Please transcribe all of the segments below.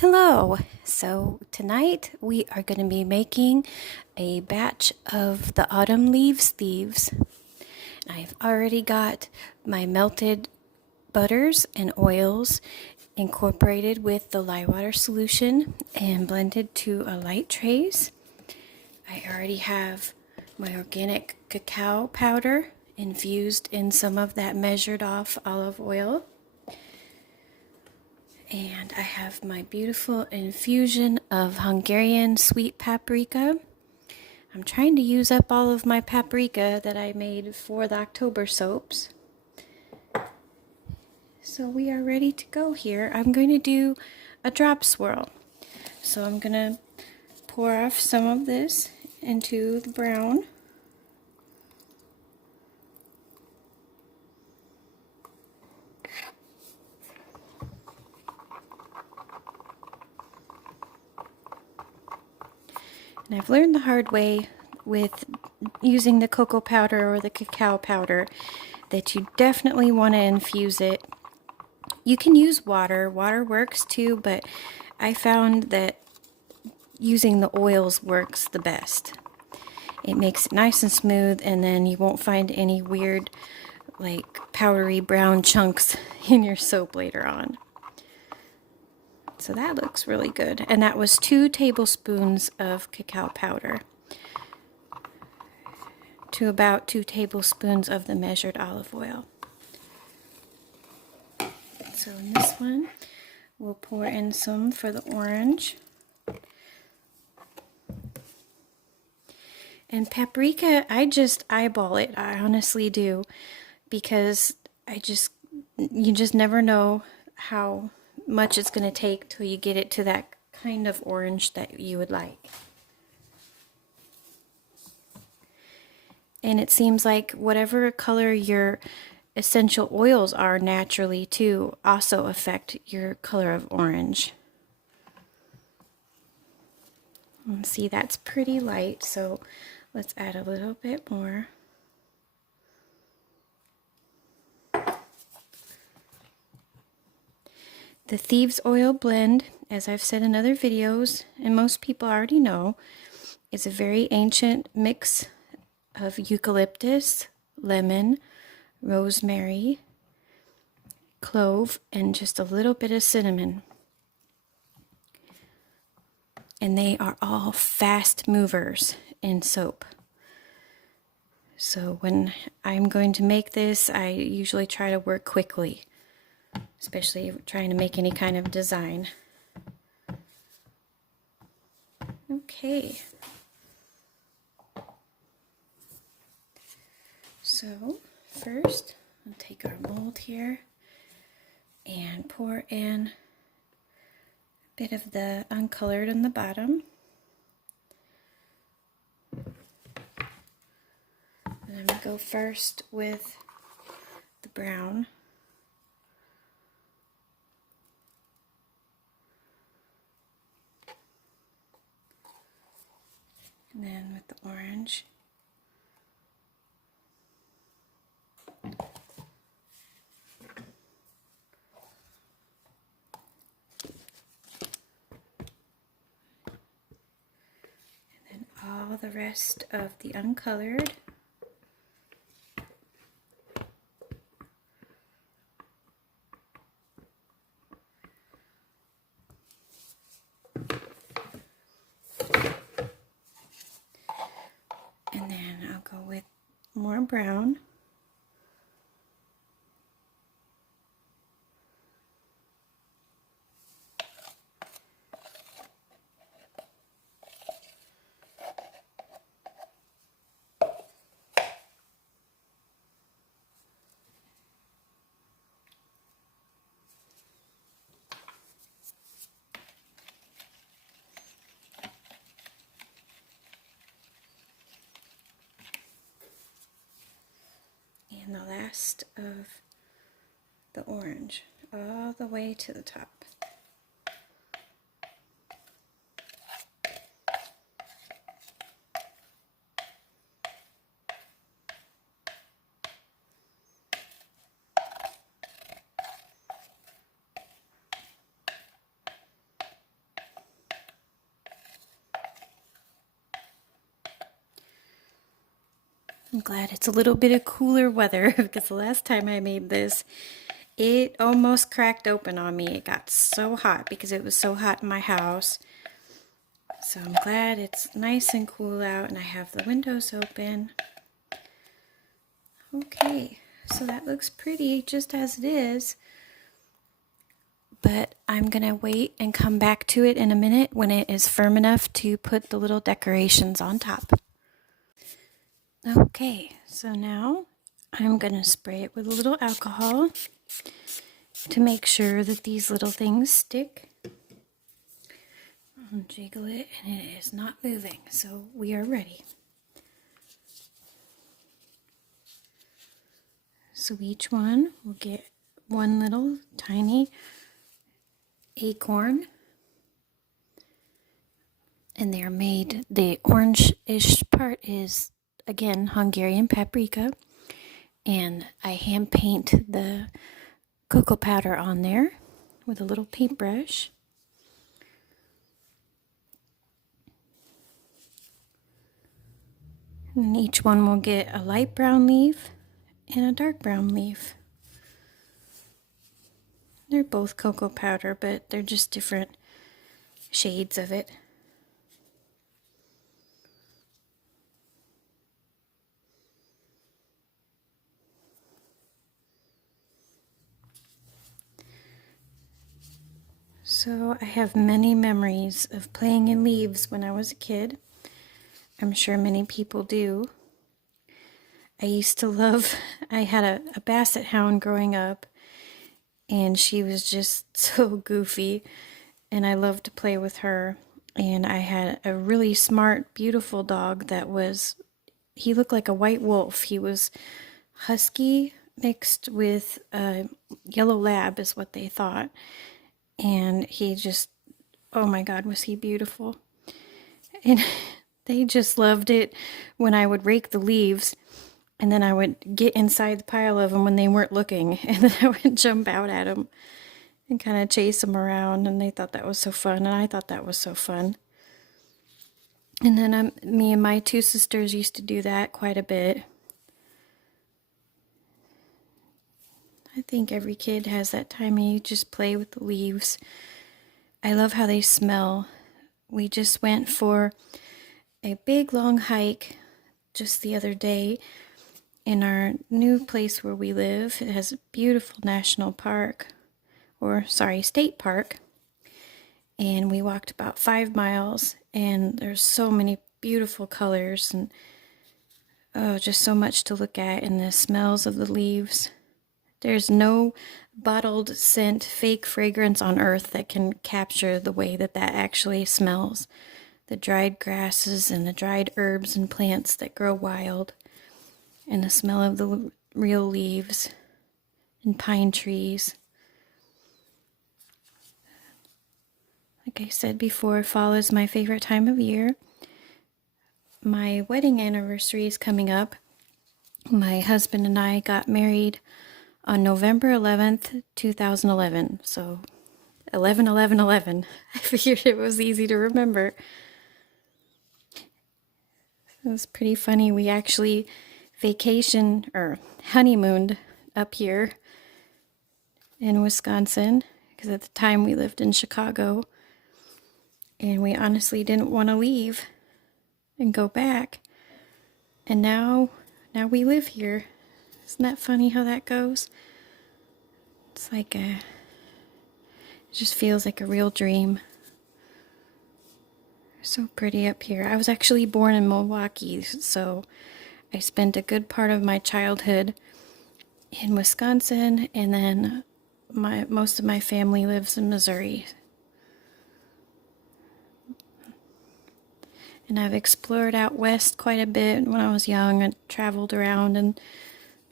Hello! So tonight we are going to be making a batch of the autumn leaves thieves. I've already got my melted butters and oils incorporated with the lye water solution and blended to a light trace. I already have my organic cacao powder infused in some of that measured off olive oil. And I have my beautiful infusion of Hungarian sweet paprika. I'm trying to use up all of my paprika that I made for the October soaps. So we are ready to go here. I'm going to do a drop swirl. So I'm going to pour off some of this into the brown. And I've learned the hard way with using the cocoa powder or the cacao powder that you definitely want to infuse it. You can use water. Water works too, but I found that using the oils works the best. It makes it nice and smooth, and then you won't find any weird, like, powdery brown chunks in your soap later on. So that looks really good. And that was 2 tablespoons of cacao powder to about 2 tablespoons of the measured olive oil. So in this one, we'll pour in some for the orange. And paprika, I just eyeball it. I honestly do, because you just never know how much it's going to take till you get it to that kind of orange that you would like. And it seems like whatever color your essential oils are naturally too also affect your color of orange. And see, that's pretty light, so let's add a little bit more. The Thieves oil blend, as I've said in other videos, and most people already know, is a very ancient mix of eucalyptus, lemon, rosemary, clove, and just a little bit of cinnamon. And they are all fast movers in soap. So when I'm going to make this, I usually try to work quickly, especially trying to make any kind of design. Okay. So first, I'll take our mold here and pour in a bit of the uncolored on the bottom. And I'm going to go first with the brown. And then with the orange. And then all the rest of the uncolored. And then I'll go with more brown. And the last of the orange all the way to the top. I'm glad it's a little bit of cooler weather because the last time I made this, it almost cracked open on me. It got so hot because it was so hot in my house. So I'm glad it's nice and cool out and I have the windows open. Okay, so that looks pretty just as it is. But I'm gonna wait and come back to it in a minute when it is firm enough to put the little decorations on top. Okay, so now I'm gonna spray it with a little alcohol to make sure that these little things stick. I'll jiggle it and it is not moving, so we are ready. So each one will get one little tiny acorn, and they are made, the orange-ish part is again Hungarian paprika, and I hand paint the cocoa powder on there with a little paintbrush. And each one will get a light brown leaf and a dark brown leaf. They're both cocoa powder, but they're just different shades of it. So I have many memories of playing in leaves when I was a kid. I'm sure many people do. I used to love, I had a basset hound growing up, and she was just so goofy, and I loved to play with her. And I had a really smart, beautiful dog that was, he looked like a white wolf. He was husky mixed with a yellow lab is what they thought. And he just, oh my God, was he beautiful. And they just loved it when I would rake the leaves, and then I would get inside the pile of them when they weren't looking, and then I would jump out at them and kind of chase them around, and they thought that was so fun, and I thought that was so fun. And then me and my two sisters used to do that quite a bit. I think every kid has that time and you just play with the leaves. I love how they smell. We just went for a big long hike just the other day in our new place where we live. It has a beautiful national park, or sorry, state park. And we walked about 5 miles, and there's so many beautiful colors and oh, just so much to look at, and the smells of the leaves. There's no bottled scent, fake fragrance on earth that can capture the way that that actually smells. The dried grasses and the dried herbs and plants that grow wild, and the smell of the real leaves and pine trees. Like I said before, fall is my favorite time of year. My wedding anniversary is coming up. My husband and I got married on November 11th, 2011. So 11/11/11. I figured it was easy to remember. It was pretty funny. We actually vacationed or honeymooned up here in Wisconsin, because at the time we lived in Chicago, and we honestly didn't want to leave and go back. And now we live here. Isn't that funny how that goes? It's like it just feels like a real dream. So pretty up here. I was actually born in Milwaukee, so I spent a good part of my childhood in Wisconsin, and then most of my family lives in Missouri. And I've explored out west quite a bit when I was young and traveled around and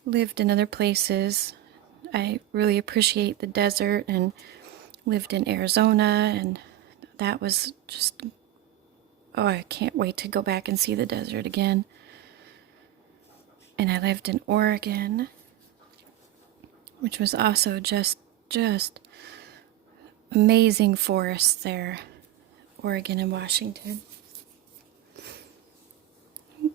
lived in other places. I really appreciate the desert, and lived in Arizona, and that was just, oh, I can't wait to go back and see the desert again. And I lived in Oregon, which was also just amazing forests there. Oregon and Washington.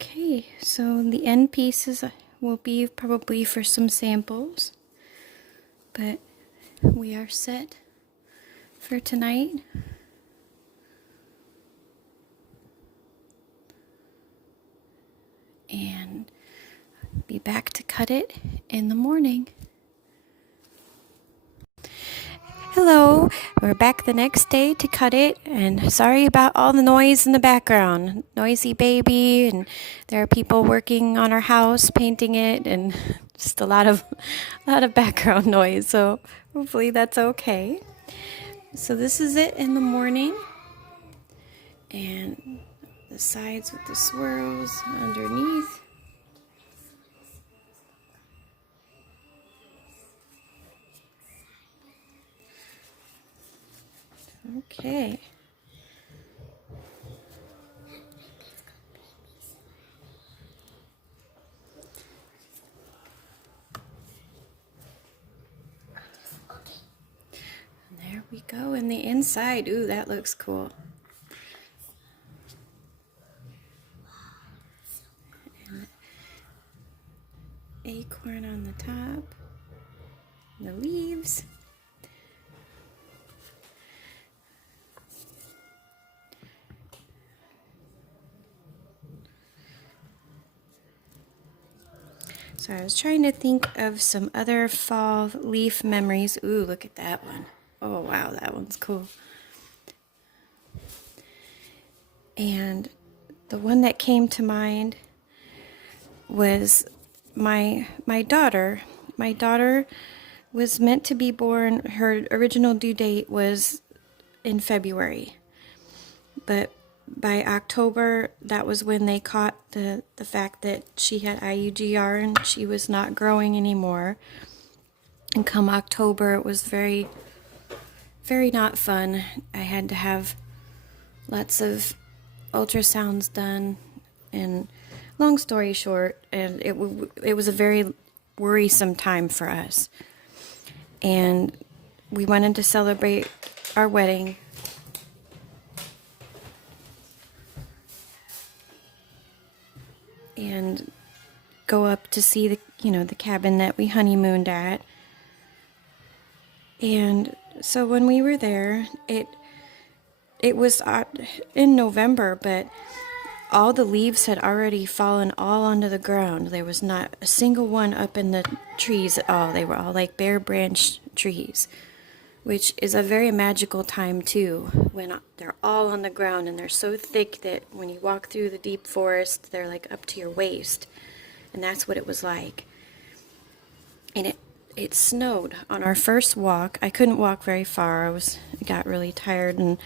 Okay, so the end pieces will be probably for some samples, but we are set for tonight. And be back to cut it in the morning. Hello, we're back the next day to cut it, and sorry about all the noise in the background. Noisy baby, and there are people working on our house, painting it, and just a lot of background noise, so hopefully that's okay. So this is it in the morning, and the sides with the swirls underneath. Okay. And there we go in the inside. Ooh, that looks cool. And acorn on the top. The leaves. So I was trying to think of some other fall leaf memories. Ooh, look at that one. Oh, wow, that one's cool. And the one that came to mind was my daughter. My daughter was meant to be born, her original due date was in February. But by October, that was when they caught the fact that she had IUGR and she was not growing anymore. And come October, it was very, very not fun. I had to have lots of ultrasounds done, and long story short, and it was a very worrisome time for us. And we wanted to celebrate our wedding. And go up to see the cabin that we honeymooned at. And so when we were there, it was in November, but all the leaves had already fallen all onto the ground. There was not a single one up in the trees at all. They were all like bare branch trees, which is a very magical time too, when they're all on the ground and they're so thick that when you walk through the deep forest, they're like up to your waist. And that's what it was like. And it snowed on our first walk. I couldn't walk very far. I got really tired and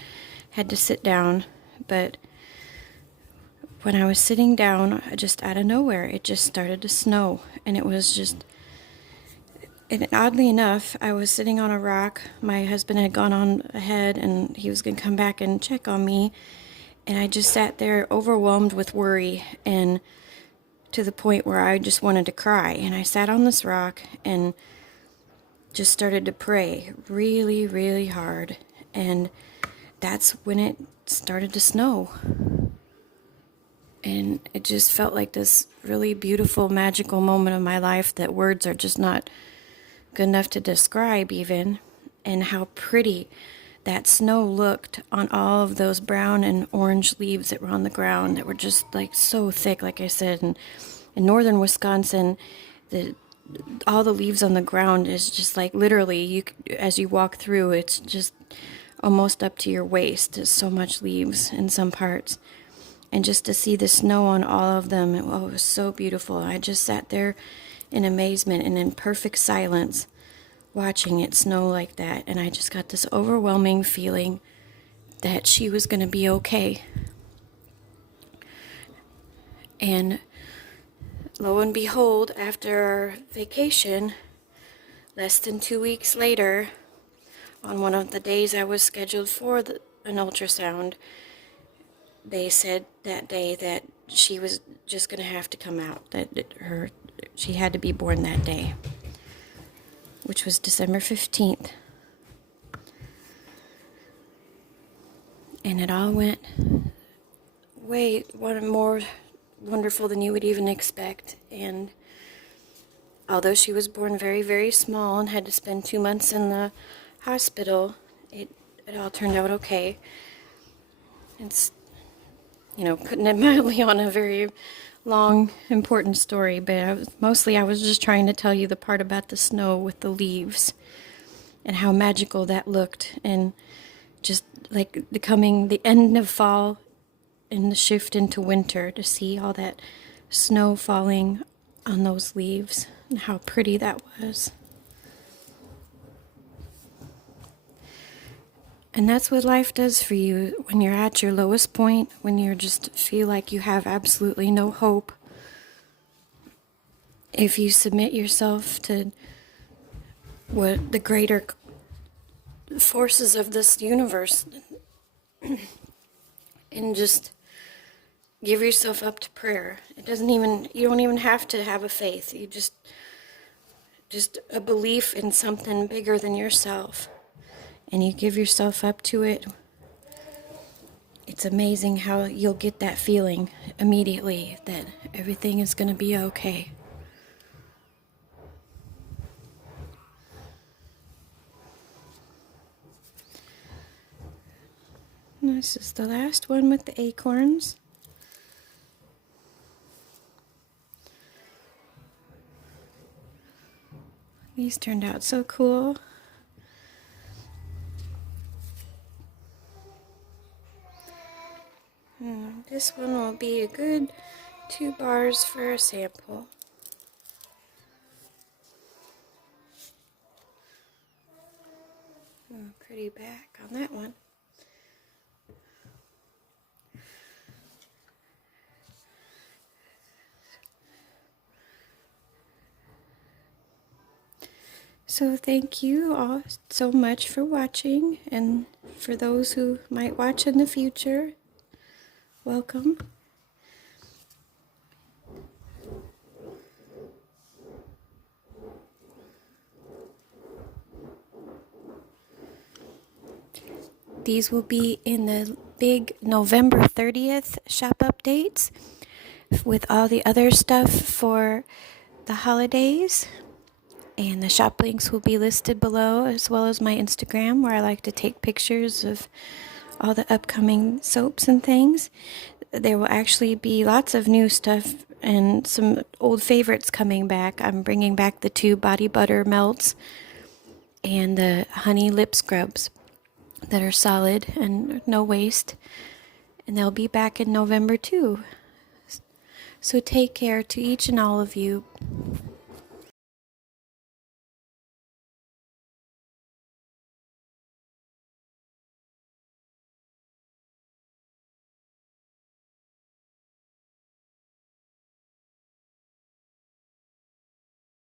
had to sit down. But when I was sitting down, just out of nowhere, it just started to snow. And it was just... And oddly enough, I was sitting on a rock. My husband had gone on ahead and he was going to come back and check on me. And I just sat there overwhelmed with worry, and to the point where I just wanted to cry. And I sat on this rock and just started to pray really, really hard. And that's when it started to snow. And it just felt like this really beautiful, magical moment of my life that words are just not good enough to describe even. And how pretty that snow looked on all of those brown and orange leaves that were on the ground that were just like so thick, like I said. And in northern Wisconsin, all the leaves on the ground is just like literally, as you walk through, it's just almost up to your waist. There's so much leaves in some parts. And just to see the snow on all of them, it was so beautiful. I just sat there in amazement and in perfect silence, watching it snow like that. And I just got this overwhelming feeling that she was going to be okay. And lo and behold, after our vacation, less than 2 weeks later, on one of the days I was scheduled for an ultrasound, they said that day that she was just going to have to come out, that she had to be born that day, which was December 15th. And it all went way wonderful than you would even expect. And although she was born very, very small and had to spend 2 months in the hospital, it all turned out okay. It's, putting it mildly on a very long, important story, but I was just trying to tell you the part about the snow with the leaves and how magical that looked, and just like the end of fall and the shift into winter, to see all that snow falling on those leaves and how pretty that was. And that's what life does for you when you're at your lowest point, when you just feel like you have absolutely no hope. If you submit yourself to what the greater forces of this universe and just give yourself up to prayer. You don't even have to have a faith. You just a belief in something bigger than yourself. And you give yourself up to it. It's amazing how you'll get that feeling immediately that everything is going to be okay. This is the last one with the acorns. These turned out so cool. This one will be a good 2 bars for a sample. Pretty back on that one. So thank you all so much for watching, and for those who might watch in the future, welcome. These will be in the big November 30th shop updates with all the other stuff for the holidays. And the shop links will be listed below, as well as my Instagram, where I like to take pictures of all the upcoming soaps and things. There will actually be lots of new stuff and some old favorites coming back. I'm bringing back the 2 body butter melts and the honey lip scrubs that are solid and no waste. And they'll be back in November too. So take care to each and all of you.